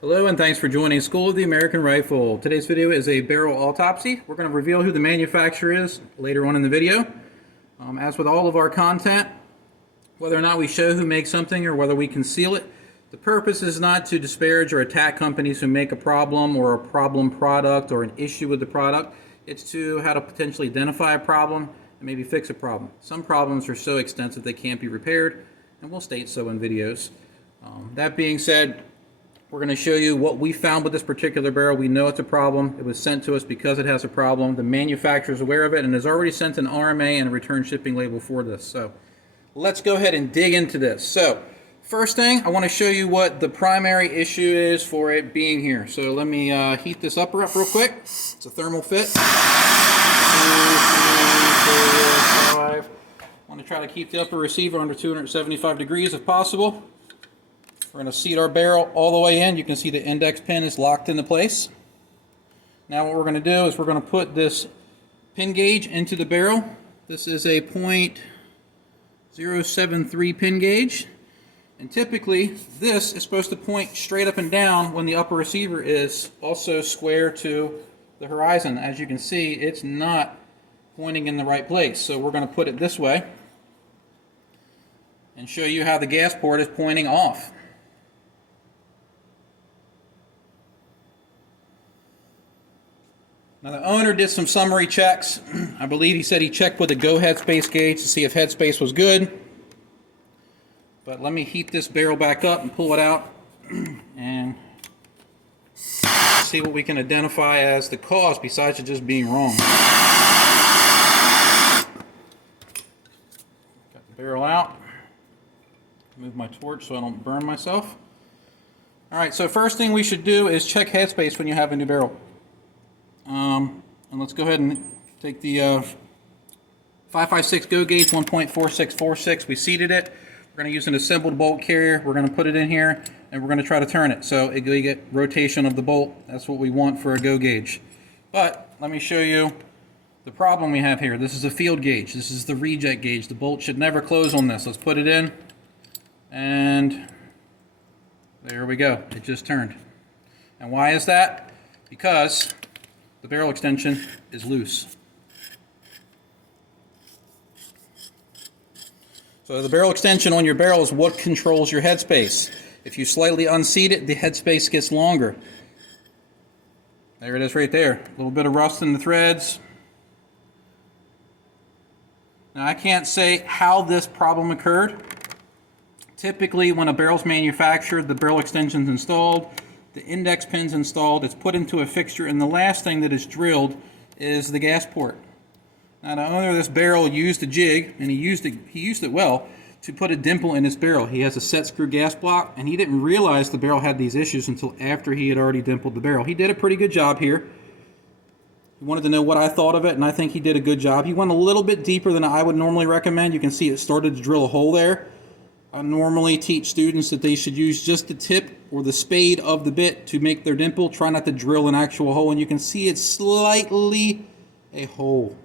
Hello and thanks for joining School of the American Rifle. Today's video is a barrel autopsy. We're going to reveal who the manufacturer is later on in the video. As with all of our content, whether or not we show who makes something or whether we conceal it, the purpose is not to disparage or attack companies who make a problem or a problem product or an issue with the product. It's to how to potentially identify a problem and maybe fix a problem. Some problems are so extensive they can't be repaired, and we'll state so in videos. That being said, we're going to show you what we found with this particular barrel. We know it's a problem. It was sent to us because it has a problem. The manufacturer is aware of it and has already sent an RMA and a return shipping label for this. So let's go ahead and dig into this. So first thing, I want to show you what the primary issue is for it being here. So let me heat this upper up real quick. It's a thermal fit. 2, 3, 4, 5. I want to try to keep the upper receiver under 275 degrees if possible. We're going to seat our barrel all the way in. You can see the index pin is locked into place. Now what we're going to do is we're going to put this pin gauge into the barrel. This is a .073 pin gauge. And typically this is supposed to point straight up and down when the upper receiver is also square to the horizon. As you can see, it's not pointing in the right place. So we're going to put it this way and show you how the gas port is pointing off. Now the owner did some summary checks. I believe he said he checked with the go headspace gauge to see if headspace was good. But let me heat this barrel back up and pull it out and see what we can identify as the cause besides it just being wrong. Got the barrel out. Move my torch so I don't burn myself. Alright, so first thing we should do is check headspace when you have a new barrel. And let's go ahead and take the 556 go gauge 1.4646. We seated it. We're going to use an assembled bolt carrier. We're going to put it in here and we're going to try to turn it. So we get rotation of the bolt. That's what we want for a go gauge. But let me show you the problem we have here. This is a field gauge. This is the reject gauge. The bolt should never close on this. Let's put it in. And there we go. It just turned. And why is that? Because the barrel extension is loose. So the barrel extension on your barrel is what controls your headspace. If you slightly unseat it, the headspace gets longer. There it is right there. A little bit of rust in the threads. Now I can't say how this problem occurred. Typically when a barrel's manufactured, the barrel extension's installed, the index pin's installed, it's put into a fixture, and the last thing that is drilled is the gas port. Now the owner of this barrel used a jig, and he used it well, to put a dimple in his barrel. He has a set screw gas block, and he didn't realize the barrel had these issues until after he had already dimpled the barrel. He did a pretty good job here. He wanted to know what I thought of it, and I think he did a good job. He went a little bit deeper than I would normally recommend. You can see it started to drill a hole there. I normally teach students that they should use just the tip or the spade of the bit to make their dimple. Try not to drill an actual hole, and you can see it's slightly a hole.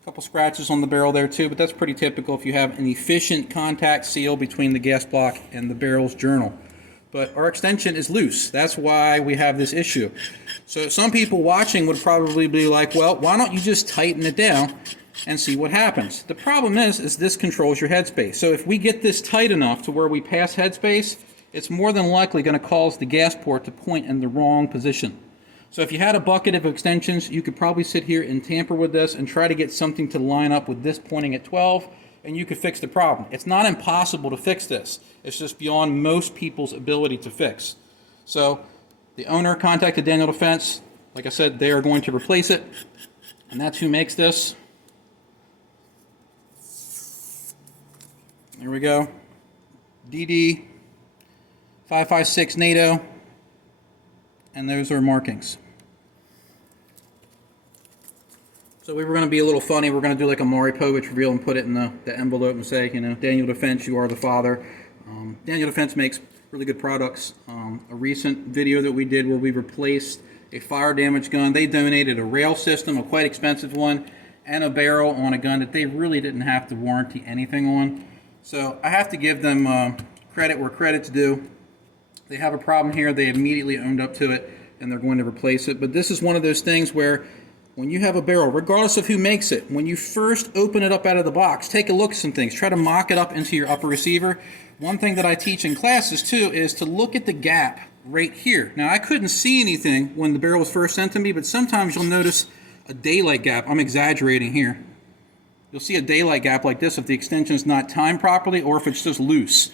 A couple scratches on the barrel there too, but that's pretty typical if you have an efficient contact seal between the gas block and the barrel's journal. But our extension is loose. That's why we have this issue. So some people watching would probably be like, well, why don't you just tighten it down and see what happens? The problem is this controls your headspace. So if we get this tight enough to where we pass headspace, it's more than likely going to cause the gas port to point in the wrong position. So if you had a bucket of extensions, you could probably sit here and tamper with this and try to get something to line up with this pointing at 12, and you could fix the problem. It's not impossible to fix this. It's just beyond most people's ability to fix. So the owner contacted Daniel Defense. Like I said, they are going to replace it, and that's who makes this. There we go. DD 556 NATO, and those are markings. So we were going to be a little funny. We're going to do like a Maury Povich reveal and put it in the envelope and say, you know, Daniel Defense, you are the father. Daniel Defense makes really good products. A recent video that we did where we replaced a fire damage gun. They donated a rail system, a quite expensive one, and a barrel on a gun that they really didn't have to warranty anything on. So I have to give them credit where credit's due. they have a problem here, they immediately owned up to it and they're going to replace it. But this is one of those things where when you have a barrel, regardless of who makes it, when you first open it up out of the box, take a look at some things. Try to mock it up into your upper receiver. One thing that I teach in classes too is to look at the gap right here. Now I couldn't see anything when the barrel was first sent to me, but sometimes you'll notice a daylight gap. I'm exaggerating here. You'll see a daylight gap like this if the extension is not timed properly or if it's just loose.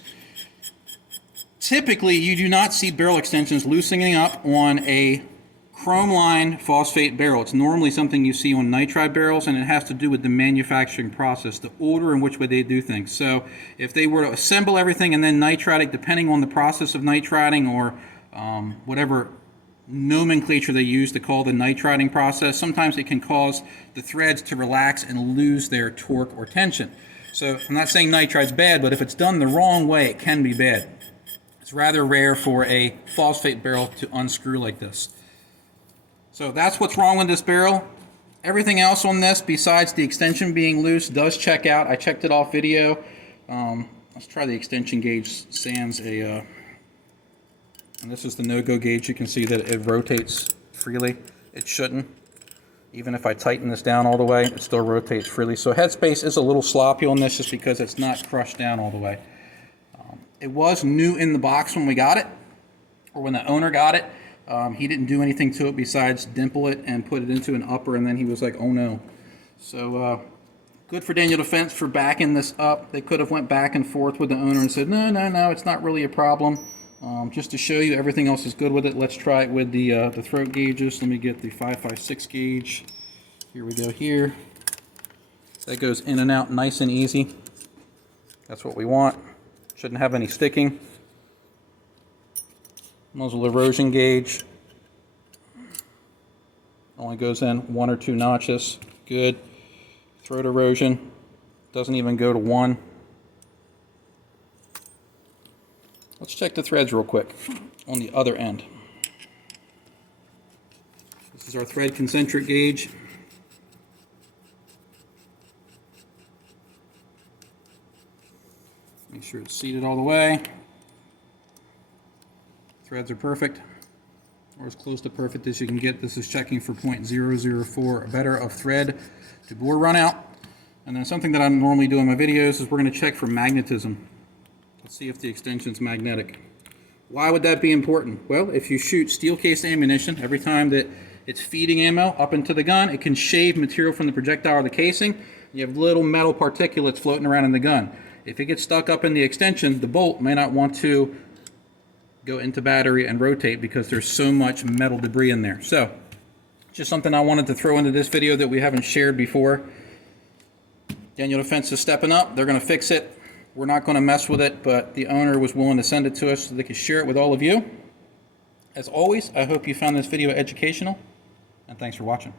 Typically, you do not see barrel extensions loosening up on a chrome line phosphate barrel. It's normally something you see on nitride barrels, and it has to do with the manufacturing process, the order in which way they do things. So if they were to assemble everything and then nitride it, depending on the process of nitriding or whatever nomenclature they use to call the nitriding process, sometimes it can cause the threads to relax and lose their torque or tension. So I'm not saying nitride's bad, but if it's done the wrong way, it can be bad. It's rather rare for a phosphate barrel to unscrew like this. So that's what's wrong with this barrel. Everything else on this, besides the extension being loose, does check out. I checked it off video. Let's try the extension gauge sans a... and this is the no-go gauge. You can see that it rotates freely. It shouldn't. Even if I tighten this down all the way, it still rotates freely. So headspace is a little sloppy on this just because it's not crushed down all the way. It was new in the box when we got it, or when the owner got it. He didn't do anything to it besides dimple it and put it into an upper, and then he was like, oh no. So good for Daniel Defense for backing this up. They could have went back and forth with the owner and said, no, it's not really a problem. Just to show you everything else is good with it, let's try it with the throat gauges. Let me get the 556 gauge. Here we go here. That goes in and out nice and easy. That's what we want. Shouldn't have any sticking. Muzzle erosion gauge. Only goes in 1 or 2 notches. Good. Throat erosion. Doesn't even go to 1. Let's check the threads real quick on the other end. This is our thread concentric gauge. Make sure it's seated all the way. Threads are perfect, or as close to perfect as you can get. This is checking for 0.004 or better of thread to bore run out. And then something that I normally do in my videos is we're going to check for magnetism. Let's see if the extension's magnetic. Why would that be important? Well, if you shoot steel case ammunition, every time that it's feeding ammo up into the gun, it can shave material from the projectile or the casing. You have little metal particulates floating around in the gun. If it gets stuck up in the extension, the bolt may not want to go into battery and rotate because there's so much metal debris in there. So, just something I wanted to throw into this video that we haven't shared before. Daniel Defense is stepping up. They're going to fix it. We're not going to mess with it, but the owner was willing to send it to us so they could share it with all of you. As always, I hope you found this video educational, and thanks for watching.